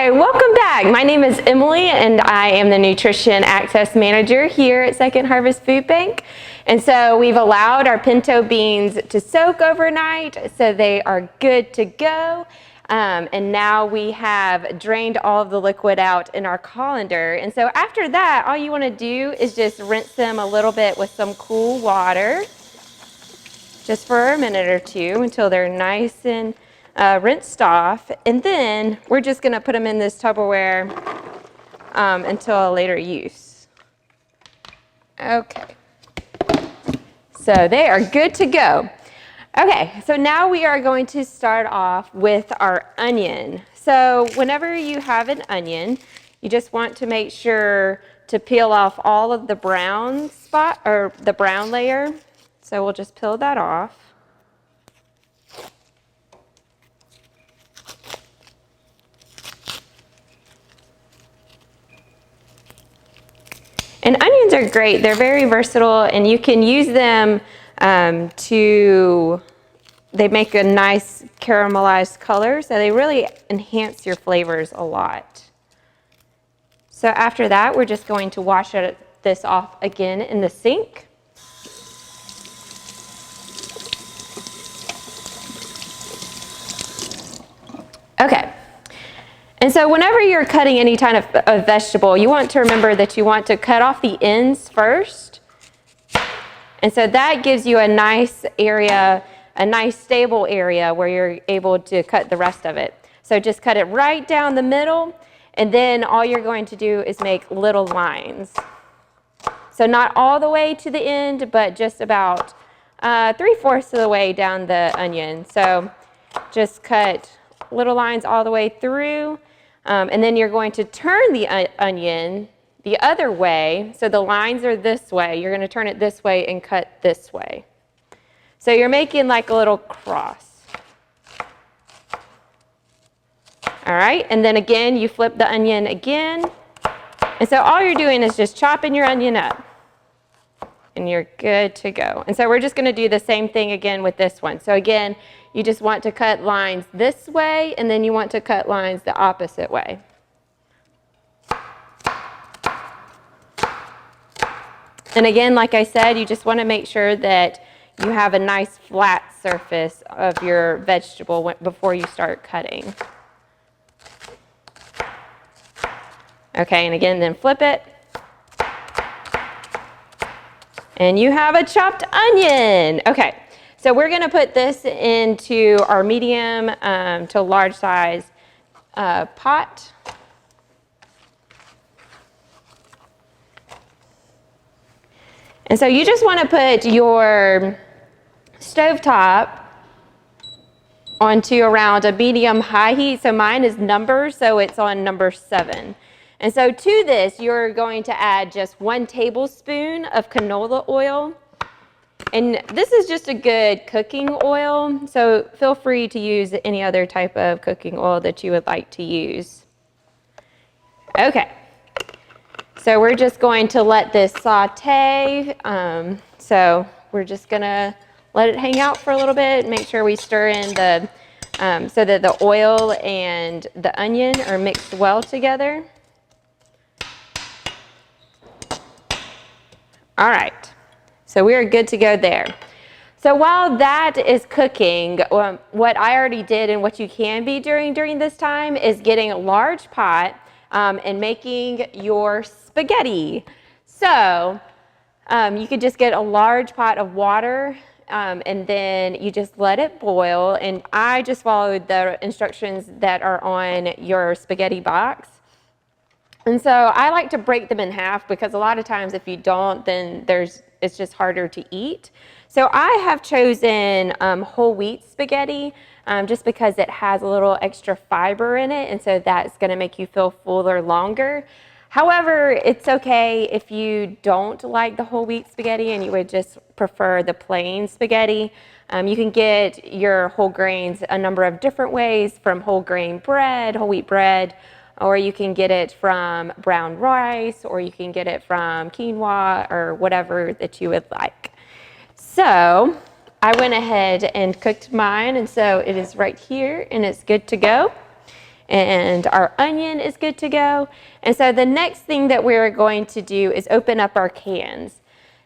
Hi, welcome back. My name is Emily and I am the Nutrition Access Manager here at Second Harvest Food Bank. And so we've allowed our pinto beans to soak overnight so they are good to go. And now we have drained all of the liquid out in our colander. And so after that, all you want to do is just rinse them a little bit with some cool water, just for a minute or two until they're nice and rinsed off. And then we're just going to put them in this Tupperware until a later use. Okay. So they are good to go. Okay, so now we are going to start off with our onion. So whenever you have an onion, you just want to make sure to peel off all of the brown spot or the brown layer. So we'll just peel that off. And onions are great. They're very versatile and you can use them they make a nice caramelized color, so they really enhance your flavors a lot. So after that, we're just going to wash this off again in the sink. Okay. And so whenever you're cutting any kind of a vegetable, you want to remember that you want to cut off the ends first. And so that gives you a nice area, a nice stable area where you're able to cut the rest of it. So just cut it right down the middle, and then all you're going to do is make little lines. So not all the way to the end, but just about 3/4 of the way down the onion. So just cut little lines all the way through, and then you're going to turn the onion the other way. So the lines are this way. You're going to turn it this way and cut this way. So you're making like a little cross. All right, and then again, you flip the onion again. And so all you're doing is just chopping your onion up. And you're good to go. And so we're just going to do the same thing again with this one. So again, you just want to cut lines this way, and then you want to cut lines the opposite way. And again, like I said, you just want to make sure that you have a nice flat surface of your vegetable before you start cutting. Okay, and again, then flip it. And you have a chopped onion. Okay, so we're going to put this into our medium to large size pot. And so you just want to put your stovetop onto around a medium high heat. So mine is number, so it's on number 7. And so to this, you're going to add just 1 tablespoon of canola oil. And this is just a good cooking oil, so feel free to use any other type of cooking oil that you would like to use. Okay, so we're just going to let this saute. So we're just gonna let it hang out for a little bit, make sure we stir in the, so that the oil and the onion are mixed well together. All right, so we are good to go there. So while that is cooking, what I already did and what you can be doing during this time is getting a large pot and making your spaghetti. So you could just get a large pot of water and then you just let it boil. And I just followed the instructions that are on your spaghetti box. And so I like to break them in half because a lot of times if you don't, then it's just harder to eat. So I have chosen whole wheat spaghetti just because it has a little extra fiber in it, and so that's going to make you feel fuller longer. However, it's okay if you don't like the whole wheat spaghetti and you would just prefer the plain spaghetti. You can get your whole grains a number of different ways, from whole grain bread, whole wheat bread, or you can get it from brown rice, or you can get it from quinoa, or whatever that you would like. So I went ahead and cooked mine, and so it is right here and it's good to go. and our onion is good to go. And so the next thing that we're going to do is open up our cans.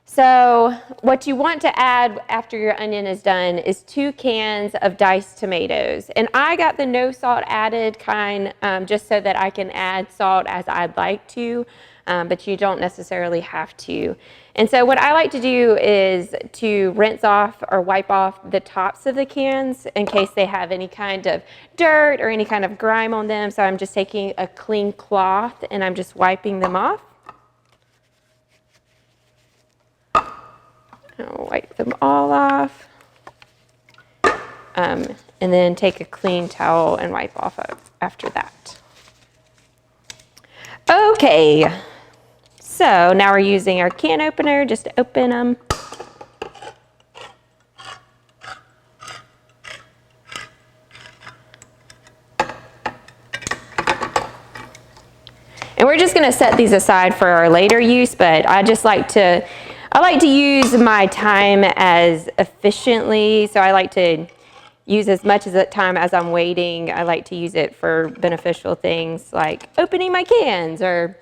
So what you want to add after your onion is done is 2 cans of diced tomatoes. And I got the no salt added kind just so that I can add salt as I'd like to, but you don't necessarily have to. And so what I like to do is to rinse off or wipe off the tops of the cans in case they have any kind of dirt or any kind of grime on them. So I'm just taking a clean cloth and I'm just wiping them off. I'll wipe them all off. And then take a clean towel and wipe off after that. Okay, so now we're using our can opener just to open them. And we're just going to set these aside for our later use, but I like to use my time as efficiently, so I like to use as much of the time as I'm waiting. I like to use it for beneficial things like opening my cans or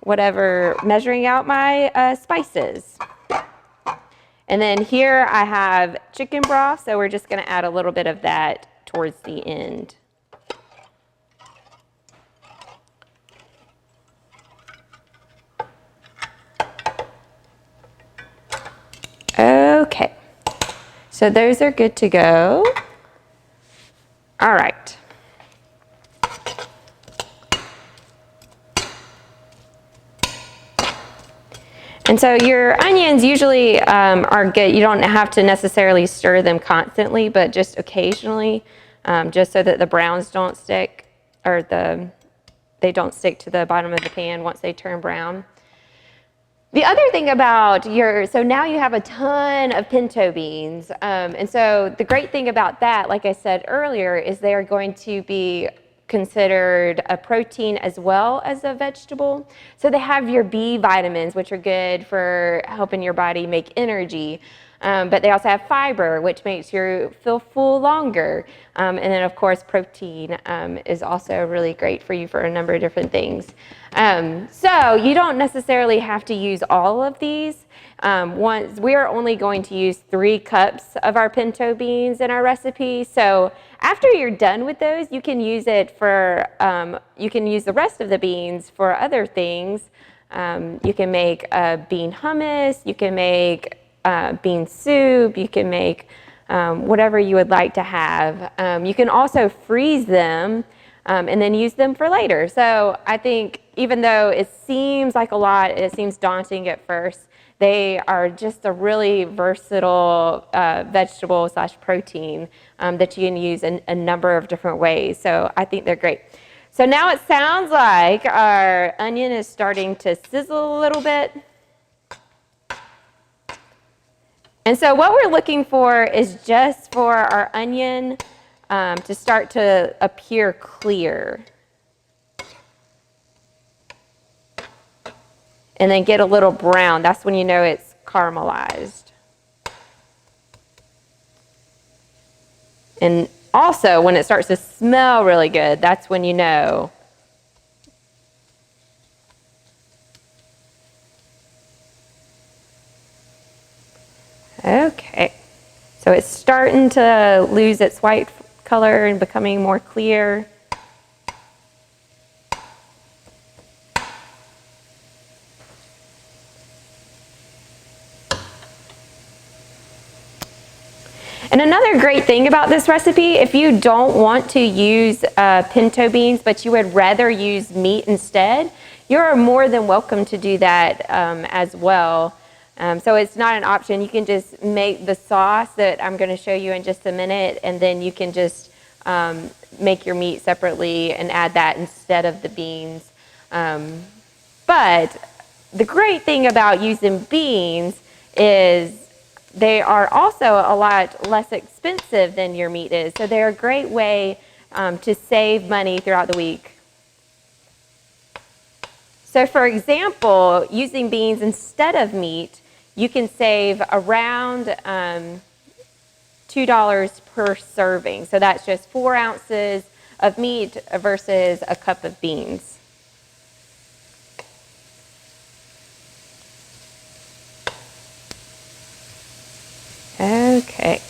whatever, measuring out my spices. And then here I have chicken broth, so we're just going to add a little bit of that towards the end. Okay, so those are good to go. All right. And so your onions usually are good. You don't have to necessarily stir them constantly, but just occasionally, just so that the browns don't stick, or they don't stick to the bottom of the pan once they turn brown. The other thing about so now you have a ton of pinto beans. And so the great thing about that, like I said earlier, is they are going to be considered a protein as well as a vegetable. So they have your B vitamins, which are good for helping your body make energy. But they also have fiber, which makes you feel full longer. And then, of course, protein is also really great for you for a number of different things. So you don't necessarily have to use all of these. We are only going to use 3 cups of our pinto beans in our recipe. So after you're done with those, you can use it for, you can use the rest of the beans for other things. You can make bean hummus, you can make bean soup, you can make whatever you would like to have. You can also freeze them and then use them for later. So I think even though it seems like a lot, it seems daunting at first, they are just a really versatile vegetable / protein that you can use in a number of different ways. So I think they're great. So now it sounds like our onion is starting to sizzle a little bit. And so what we're looking for is just for our onion to start to appear clear. And then get a little brown. That's when you know it's caramelized. And also, when it starts to smell really good, that's when you know. Okay, so it's starting to lose its white color and becoming more clear. And another great thing about this recipe, if you don't want to use pinto beans, but you would rather use meat instead, you're more than welcome to do that as well. So it's not an option. You can just make the sauce that I'm going to show you in just a minute, and then you can just make your meat separately and add that instead of the beans. But the great thing about using beans is they are also a lot less expensive than your meat is. So they're a great way to save money throughout the week. So for example, using beans instead of meat, you can save around $2 per serving. So that's just 4 ounces of meat versus a cup of beans. Okay.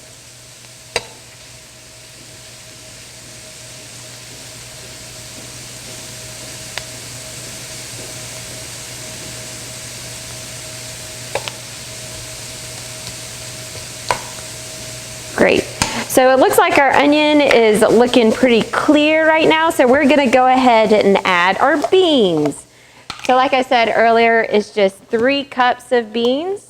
Great. So it looks like our onion is looking pretty clear right now, so we're gonna go ahead and add our beans. So like I said earlier, it's just 3 cups of beans.